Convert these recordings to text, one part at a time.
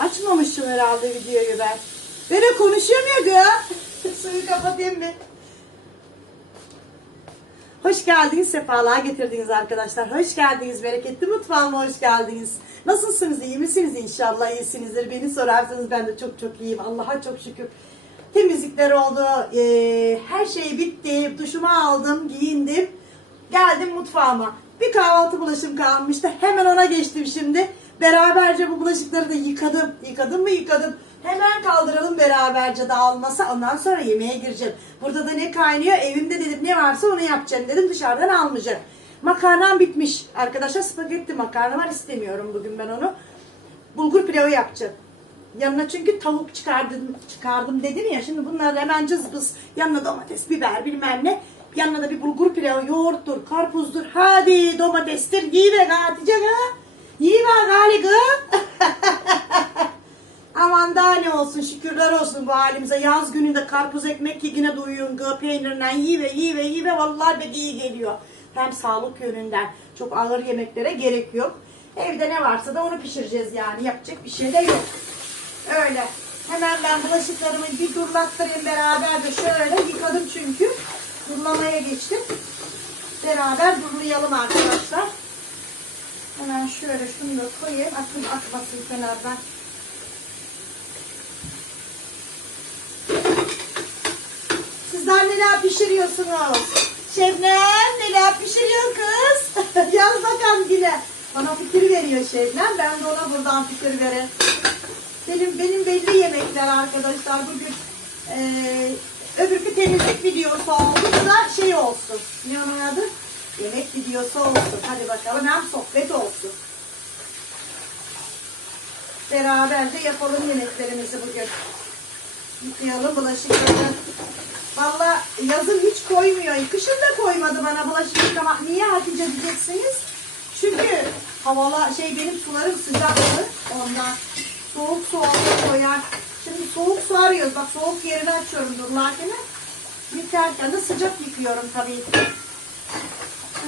Açmamışım herhalde videoyu ben. Böyle konuşuyor muydu ya? Suyu kapatayım mı? Hoş geldiniz, sefalar getirdiniz arkadaşlar. Hoş geldiniz, bereketli mutfağıma hoş geldiniz. Nasılsınız, iyi misiniz? İnşallah iyisinizdir. Beni sorarsanız ben de çok çok iyiyim. Allah'a çok şükür. Temizlikler oldu, ee, her şey bitti. Duşumu aldım, giyindim. Geldim mutfağıma. Bir kahvaltı bulaşım kalmıştı. Hemen ona geçtim şimdi. Beraberce bu bulaşıkları da yıkadım. Yıkadım mı yıkadım. Hemen kaldıralım beraberce dağılmasa. Ondan sonra yemeğe gireceğim. Burada da ne kaynıyor? Evimde dedim ne varsa onu yapacağım dedim. Dışarıdan almayacağım. Makarnam bitmiş. Arkadaşlar spagetti makarna var. istemiyorum bugün ben onu. Bulgur pilavı yapacağım. Yanına çünkü tavuk çıkardım, çıkardım dedim ya. Şimdi bunlar hemen cızbız. Yanına domates, biber bilmem ne. Yanına da bir bulgur pilavı, yoğurttur, karpuzdur. Hadi domatestir. Yiy be Hatice ha. Yiy be gali kız. Aman daha ne olsun şükürler olsun bu halimize. Yaz gününde karpuz ekmek yine duyuyorsun gı peynirden yiy ve yiy ve yiy ve vallahi pek iyi geliyor. Hem sağlık yönünden çok ağır yemeklere gerek yok. Evde ne varsa da onu pişireceğiz yani yapacak bir şey de yok. Öyle. Hemen ben bulaşıklarımı bir durlattırayım beraber de şöyle yıkadım çünkü. Durlamaya geçtim. Beraber durlayalım arkadaşlar. Hemen şöyle şunu da koyayım. Akın akmasın kenardan. Sizler neler pişiriyorsunuz? Şebnem neler pişiriyor kız? Yaz bakalım yine. Bana fikir veriyor Şebnem. Ben de ona buradan fikir vereyim. Benim benim belli yemekler arkadaşlar bugün eee öbürkü temizlik videosu oldu bu da şey olsun. Ne onun adı? Yemek videosu olsun. Hadi bakalım hem sohbet olsun. Beraberce yapalım yemeklerimizi bugün. Yıkayalım bulaşıkları. Valla yazın hiç koymuyor. Kışın da koymadı bana bulaşık yıkamak. Niye Hatice diyeceksiniz? Çünkü havala şey benim sularım sıcaktı ondan. Soğuk su koyar. Şimdi soğuk su arıyoruz. Bak soğuk yerini açıyorum dururken. Yıkarken de sıcak yıkıyorum tabii.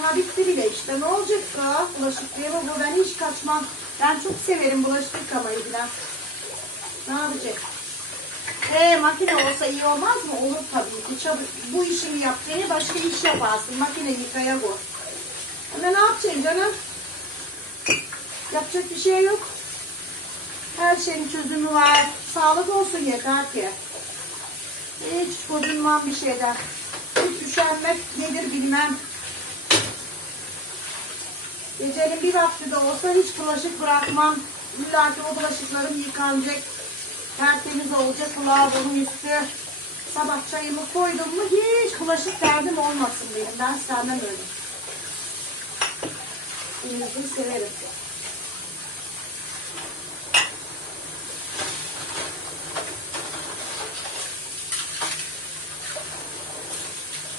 Ha bitti bile işte. Ne olacak da bulaşık diye bu ben hiç kaçmam. Ben çok severim bulaşık yıkamayı bile. Ne yapacak? Ee, makine olsa iyi olmaz mı? Olur tabii ki. Çabuk, bu işi yaptığını başka iş yaparsın. Makine yıkaya koy. Ama ne yapacaksın canım? Yapacak bir şey yok. Her şeyin çözümü var. Sağlık olsun yeter ki. Hiç gocunmam bir şeyden. Hiç üşenmek nedir bilmem. Gecenin bir vakti de olsa hiç bulaşık bırakmam. İlla ki o bulaşıklarım yıkanacak. Tertemiz olacak lavabonun üstü. Sabah çayımı koydum mu hiç bulaşık derdim olmasın benim. Ben sevmem öyle. Temizliği severim.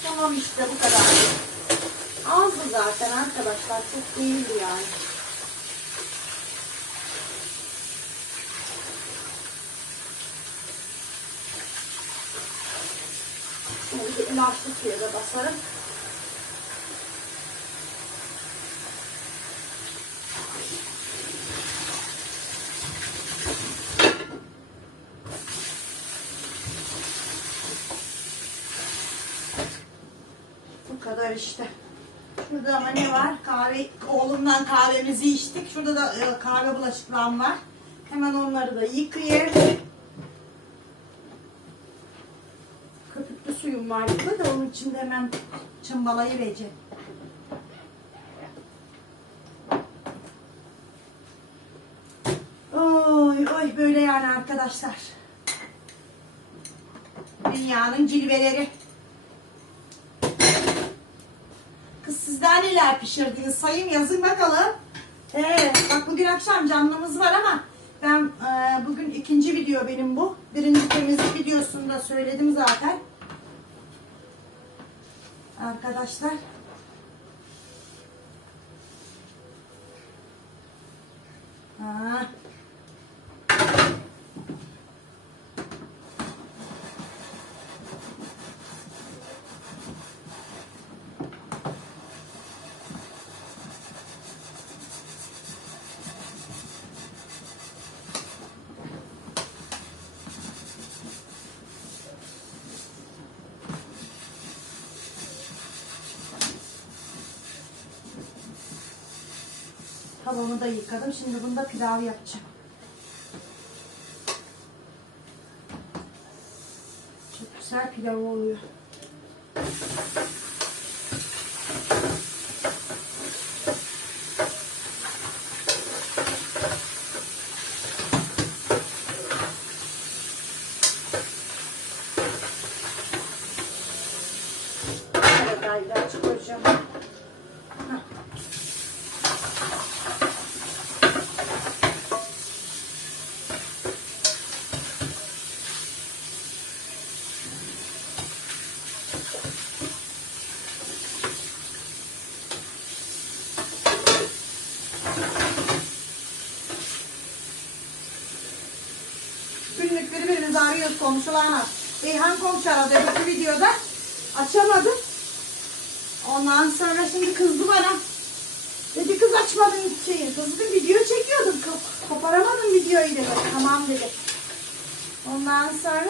Tamam işte bu kadar. Azdı zaten arkadaşlar. Çok değildi yani. Şimdi bir elastik suya da basarım. Kadar işte. Şurada ama ne var? Kahve, oğlumdan kahvemizi içtik. Şurada da e, kahve bulaşıklarım var. Hemen onları da yıkayayım. Köpüklü suyum var burada da onun için de hemen çımbalayı vereceğim. Oy oy böyle yani arkadaşlar. Dünyanın cilveleri. Kız sizler neler pişirdiniz? Sayın yazın bakalım. Ee, bak bugün akşam canlımız var ama ben e, bugün ikinci video benim bu. Birinci temizlik videosunda söyledim zaten. Arkadaşlar. Ha. Tavamı da yıkadım. Şimdi bunda pilav yapacağım. Çok güzel pilav oluyor. Evet, ayran koyacağım. Hah. Günlük birbirimizi komşularla. İlhan komşu aradı öbürkü videoda. Açamadım. Ondan sonra şimdi kızdı bana. Dedi kız açmadın şeyi. Kız dedim video çekiyordum. Kop- Koparamadım videoyu dedi. Tamam dedi. Ondan sonra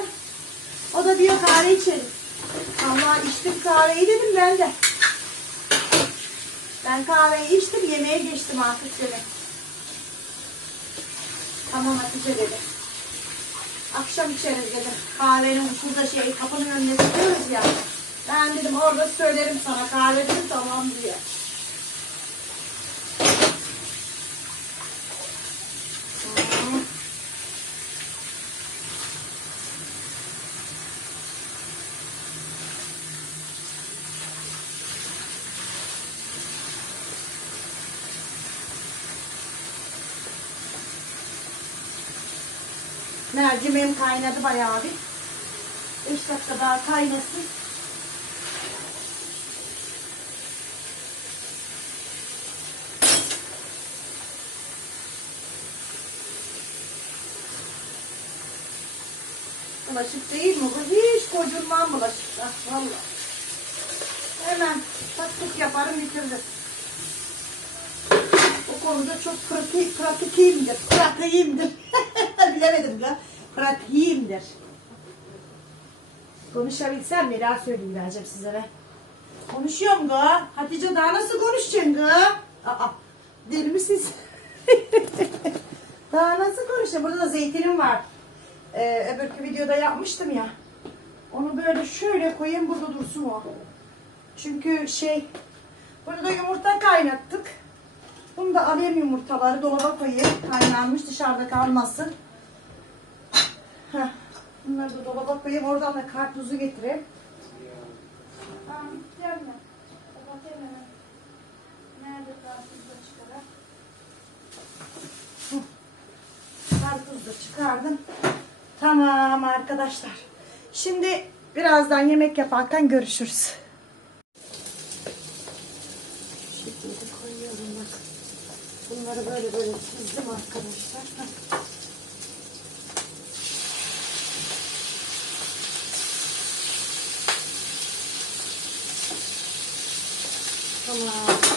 o da diyor kahve içelim. Allah içtim kahveyi dedim ben de. Ben kahveyi içtim yemeğe geçtim artık dedi. Tamam Hatice dedi. Akşam içeriz dedim. Kahvenin şurada şey kapının önünde tutuyoruz ya. Ben dedim orada söylerim sana kahve tamam diyor. Hmm. Mercimeğim kaynadı bayağı bir. 5 dakika daha kaynasın. Bulaşık değil mi? Hiç kocunmam bulaşıkta. Vallahi. Hemen tak tuk yaparım bitiririm. O konuda çok pratik, pratikiyimdir. Pratiğimdir. Bilemedim ya. Pratiğimdir. Konuşabilsem neler söyleyeyim vereceğim sizlere. Konuşuyorum ga. Hatice daha nasıl konuşacaksın ga? Aa, deli misiniz? daha nasıl konuşacağım? Burada da zeytinim var. Ee, öbürkü videoda yapmıştım ya. Onu böyle şöyle koyayım burada dursun o. Çünkü şey burada yumurta kaynattık. Bunu da alayım yumurtaları dolaba koyayım. Kaynanmış dışarıda kalmasın. Heh. Bunları da dolaba koyayım. Oradan da karpuzu getireyim. Tamam, gelme. Kapatayım hemen. Nerede karpuz da çıkarak? Karpuz da çıkardım. Tamam arkadaşlar. Şimdi birazdan yemek yaparken görüşürüz. Şu şekilde koyuyorum bak. Bunları böyle böyle çizdim arkadaşlar. Heh. Tamam.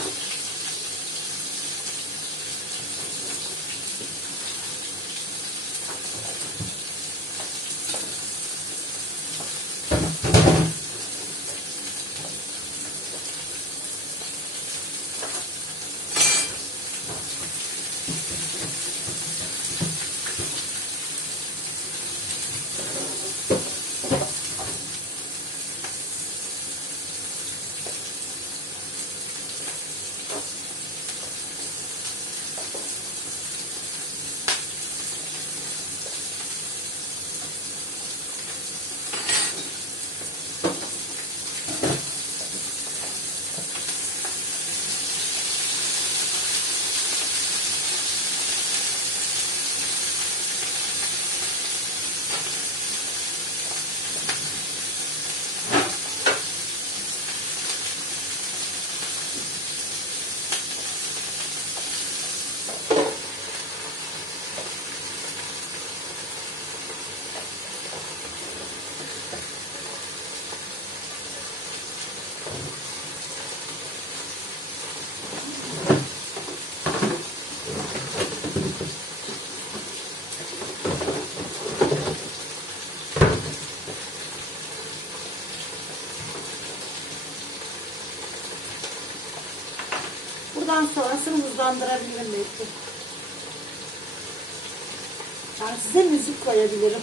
Havalandırabilirim belki. Yani size müzik koyabilirim.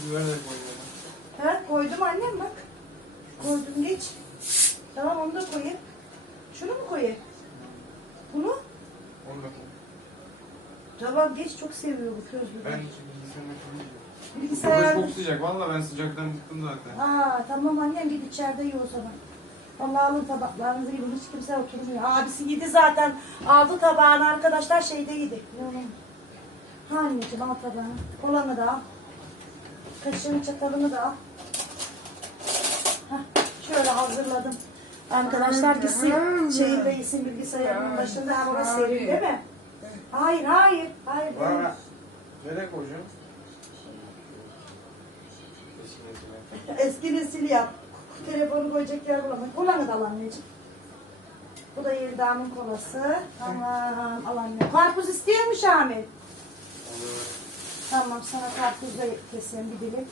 Koyuyorum. Ha, koydum annem bak. Koydum geç. Tamam onu da koyayım. Şunu mu koyayım? Bunu? Onu da koy. Tamam geç çok seviyor bu köz Ben bilgisayarına koymayacağım. Burada Bilgisayar. çok sıcak. Valla ben sıcaktan bıktım zaten. Aa tamam annem git içeride yiyor o zaman. Vallahi alın tabaklarınızı gidin hiç kimse oturmuyor. Abisi yedi zaten. Aldı tabağını arkadaşlar şeyde yedi. Ne onun? Ha anneciğim al tabağını. Kolanı da al. Kaşığını çatalını da al. Hah, şöyle hazırladım. Arkadaşlar gitsin şeyinde yesin bilgisayarının başında. Ha, orası serin değil mi? Hayır hayır. Hayır. değil. Valla. Nereye koyacağım? Eski nesil yap. Telefonu koyacak yer bulamak. Kolanı da al anneciğim. Bu da Yelda'nın kolası. Tamam al anne. Karpuz istiyor mu Şamil? Tamam sana karpuz da keseyim bir dilim.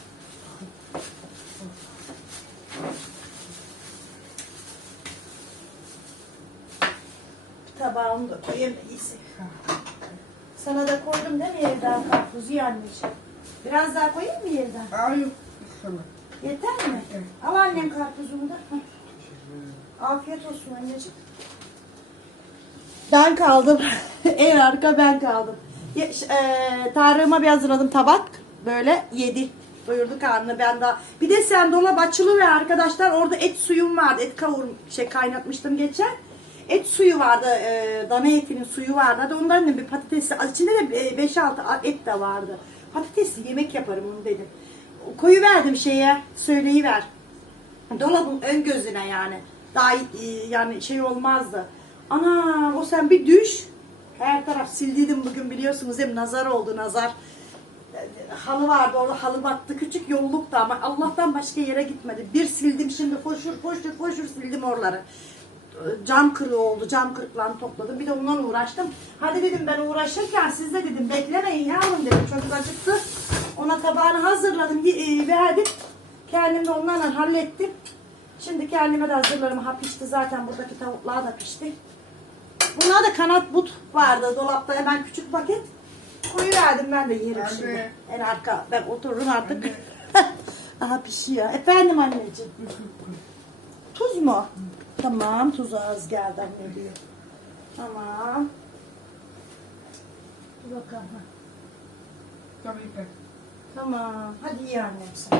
Tabağımı da koyayım da iyisi. Sana da koydum değil mi Yelda karpuzu anneciğim? Biraz daha koyayım mı Yelda? Hayır. Yeter mi? Al annem karpuzunu da. Hah. Afiyet olsun anneciğim. Ben kaldım. en arka ben kaldım. Ye- eee, Tarığıma bir hazırladım tabak. Böyle yedi. Doyurdu karnını ben daha. Bir de sen dolap açılı ve arkadaşlar orada et suyum vardı. Et kavur şey kaynatmıştım geçen. Et suyu vardı. eee, dana etinin suyu vardı. Hadi ondan da bir patatesi. İçinde de 5-6 et de vardı. Patatesli yemek yaparım onu dedim. Koyu verdim şeye. Söyleyiver. Dolabın ön gözüne yani. Daha e, yani şey olmazdı. Ana o sen bir düş. Her taraf sildiydim bugün biliyorsunuz hem nazar oldu nazar. Halı vardı orada halı battı küçük yolluktu ama Allah'tan başka yere gitmedi. Bir sildim şimdi koşur koşur koşur sildim oraları. Cam kırığı oldu cam kırıklarını topladım bir de ondan uğraştım. Hadi dedim ben uğraşırken siz de dedim beklemeyin yavrum dedim çocuk acıktı. Ona tabağını hazırladım verdim. Kendim de onlarla hallettim. Şimdi kendime de hazırlarım. Ha pişti zaten buradaki tavuklar da pişti. Bunlar da kanat but vardı dolapta hemen küçük paket. Koyu verdim ben de yerim Anne. şimdi. En arka ben otururum artık. Aha pişiyor. Efendim anneciğim. Tuz mu? Tamam tuzu az geldi anne diyor. Tamam. Dur bakalım. Tabii ki. Tamam. Hadi iyi annem sen.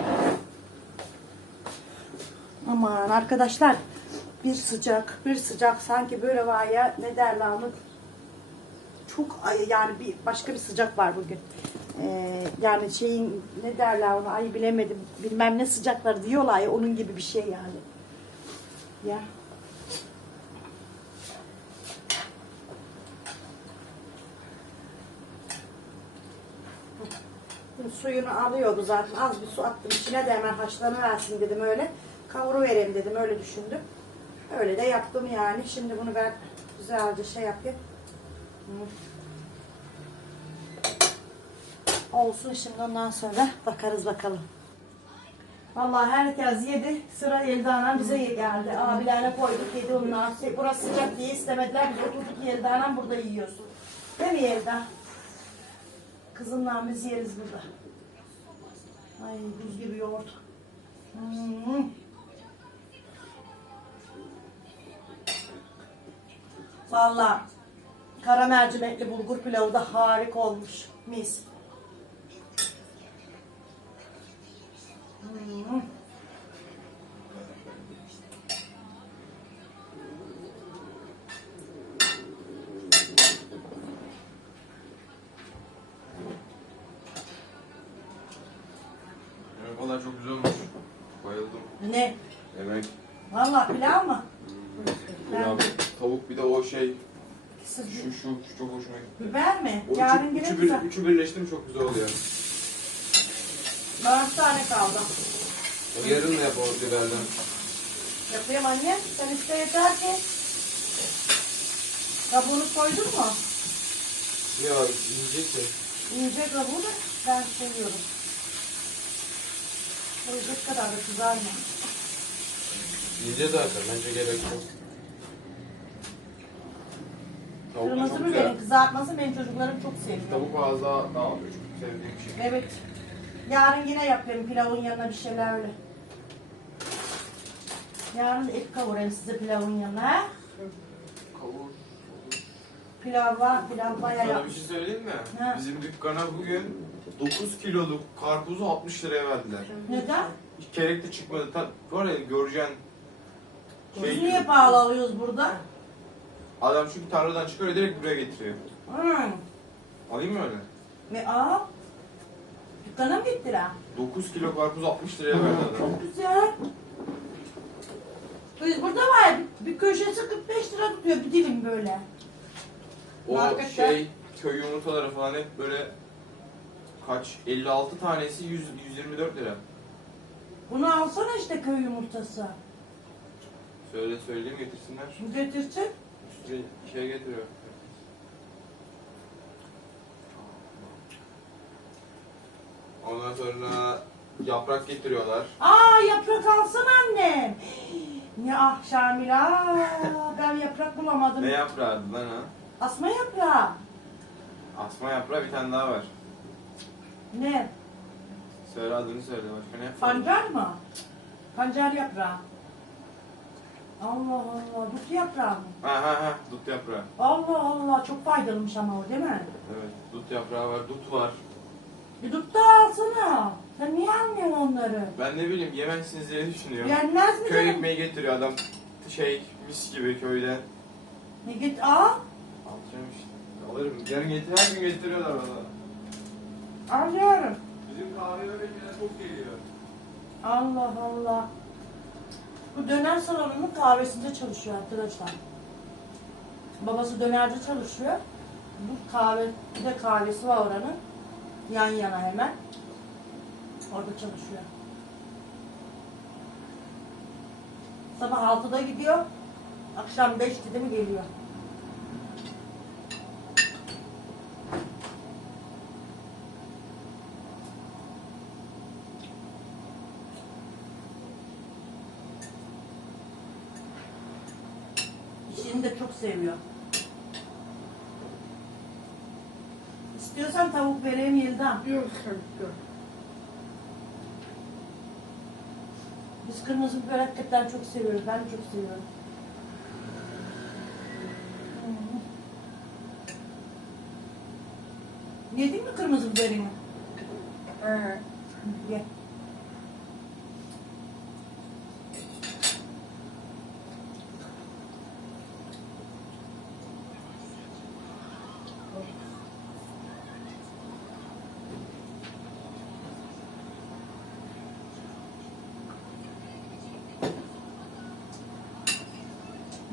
Aman arkadaşlar bir sıcak bir sıcak sanki böyle var ya ne derler onu çok yani bir başka bir sıcak var bugün. Ee, yani şeyin ne derler onu ay bilemedim bilmem ne sıcaklar diyorlar ya onun gibi bir şey yani. Ya. Suyunu alıyordu zaten. Az bir su attım içine de hemen haşlanıversin dedim öyle. Kavuruvereyim dedim öyle düşündüm. Öyle de yaptım yani. Şimdi bunu ben güzelce şey yapayım. Olsun şimdi ondan sonra bakarız bakalım. Vallahi herkes yedi. Sıra Yelda'nın bize geldi. Abilerine koyduk yedi onlar. Burası sıcak diye istemediler. Biz oturduk Yelda'nın burada yiyorsun. Değil mi Yelda? Kızımla biz yeriz burada. Ay buz gibi yoğurt. Hmm. Valla kara mercimekli bulgur pilavı da harika olmuş. Mis. Hmm. Valla çok güzel olmuş. Bayıldım. Ne? Yemek. Valla pilav mı? Ya, tavuk bir de o şey. Şu şu, şu çok hoşuma gitti. biber mi? O Yarın üçü, üçü, bir, güzel. üçü birleşti mi çok güzel oluyor. Dört tane kaldı. O yarın da yapalım biberden. Yapayım anne. Sen iste yeter ki. Kabuğunu koydun mu? Ya yiyecek de. Yiyecek kabuğu da ben seviyorum. Koyacak kadar da kızarma. Yiyeceğiz zaten. Bence gerek yok. Tavuk da Kırmızı biberin kızartması benim çocuklarım çok seviyor. Tavuk daha, daha çok sevdiğim şey. Evet. Yarın yine yapıyorum pilavın yanına bir şeyler öyle. Yarın da et kavurayım size pilavın yanına. ha? Kavur. Pilav var, pilav bayağı Sana bir yapmış. şey söyleyeyim mi? Ne? Bizim dükkana bugün 9 kiloluk karpuzu 60 liraya verdiler. Neden? Hiç kerek de çıkmadı. Ta, var ya göreceksin. Biz Şey niye gibi. pahalı alıyoruz burada? Adam çünkü tarladan çıkarıyor direkt buraya getiriyor. Hmm. Alayım mı öyle? Ne aa? Dükkana mı gittiler? 9 kilo karpuz 60 liraya verdi adam. Çok güzel. Biz burada var bir, bir köşesi 45 lira tutuyor bir dilim böyle. O Markette. şey köy yumurtaları falan hep böyle kaç 56 tanesi 100 124 lira. Bunu alsana işte köy yumurtası. Söyle söyleyeyim getirsinler. Bu getirsin. Üstüne şey getiriyor. Ondan sonra yaprak getiriyorlar. Aa yaprak alsana annem. Ne ah Şamil aa, ben yaprak bulamadım. Ne yaprağı lan ha? Asma yaprağı. Asma yaprağı bir tane daha var. Ne? Söyle adını söyle başka ne yaprağı? Pancar mı? Pancar yaprağı. Allah Allah, dut yaprağı mı? Ha ha ha dut yaprağı. Allah Allah, çok faydalıymış ama o değil mi? Evet dut yaprağı var, dut var. Bir dut da alsana. Sen niye almıyorsun onları? Ben ne bileyim yemezsiniz diye düşünüyorum. Yenmez mi Köy canım? ekmeği getiriyor adam. Şey mis gibi köyden. Ne git al. Alacağım işte. Alırım. Yarın getir, her gün getiriyorlar bana. Alıyorum. Bizim kahve öğrenciler çok geliyor. Allah Allah. Bu döner salonunun kahvesinde çalışıyor arkadaşlar. Babası dönerci çalışıyor. Bu kahve, bir de kahvesi var oranın. Yan yana hemen. Orada çalışıyor. Sabah 6'da gidiyor. Akşam 5'te de mi geliyor? İşini de çok seviyor. İstiyorsan tavuk vereyim Yok sanki. Biz kırmızı biber hakikaten çok seviyoruz. Ben çok seviyorum. Yedin mi kırmızı biberini? Ee, Ye.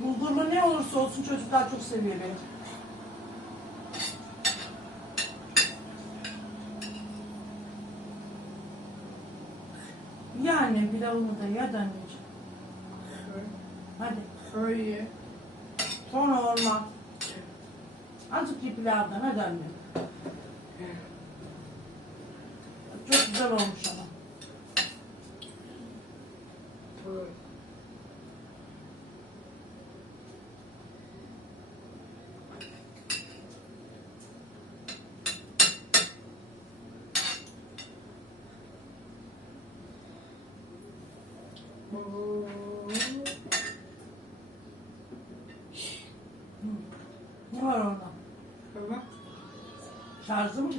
Bulgurlu ne olursa olsun çocuklar çok seviyor beni. Yani pilavımı da ye de anneciğim. Hadi. Söyle. Sonra olmaz. Azıcık ye pilavdan hadi annem. Çok güzel olmuş ama. Söyle. Ne var orada? Tamam. Şarjı mı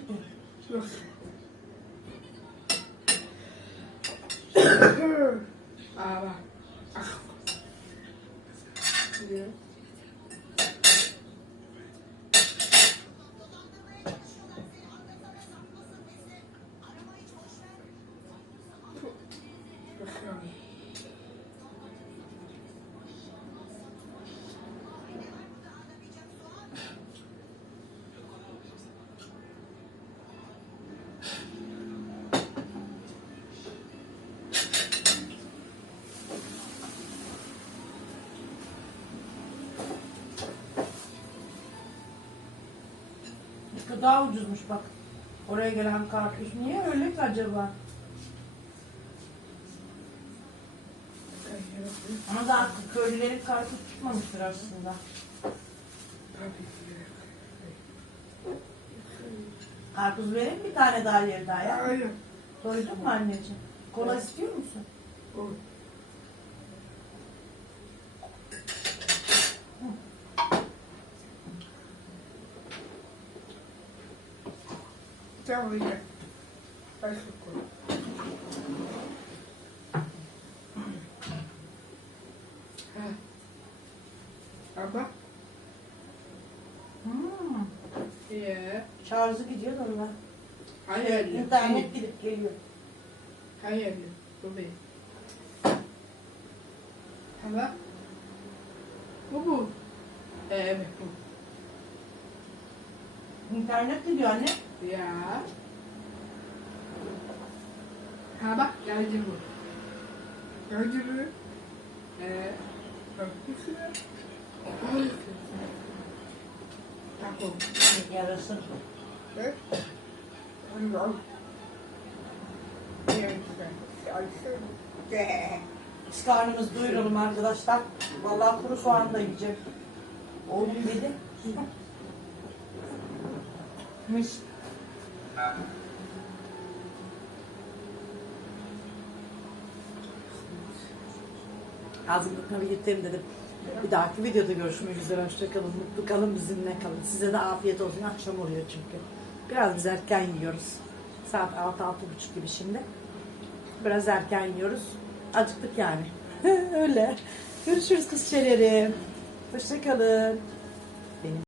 Daha ucuzmuş bak. Oraya gelen karpuz. Niye öyle ki acaba? Ama daha köylülerin karpuz tutmamıştır aslında. Karpuz verin bir tane daha yer daha ya. Hayır. Doydun mu anneciğim? Kola istiyor musun? O. Koy. Ha. Baba. Hmm. Ya. Şarjı gidiyor da onunla. Hayır. İnternet gidip geliyor. Hayır. Bu değil. Tamam. Bu bu. Evet bu. İnternet gidiyor anne. Ya. Ha bak geldi bu. Geldi bu. Ee, bak bu şuraya. Ay. Tamam. Yarasın. Bak. Hadi al. Biz karnımız doyuralım arkadaşlar. Vallahi kuru soğan da yiyecek. Oğlum dedi. Mis. Ağzımda belirtelim dedim. Bir dahaki videoda görüşmek üzere. Hoşçakalın. Mutlu kalın. Bizimle kalın. Size de afiyet olsun. Akşam oluyor çünkü. Biraz biz erken yiyoruz. Saat 6-6.30 gibi şimdi. Biraz erken yiyoruz. Acıktık yani. Öyle. Görüşürüz kız çelerim. Hoşçakalın.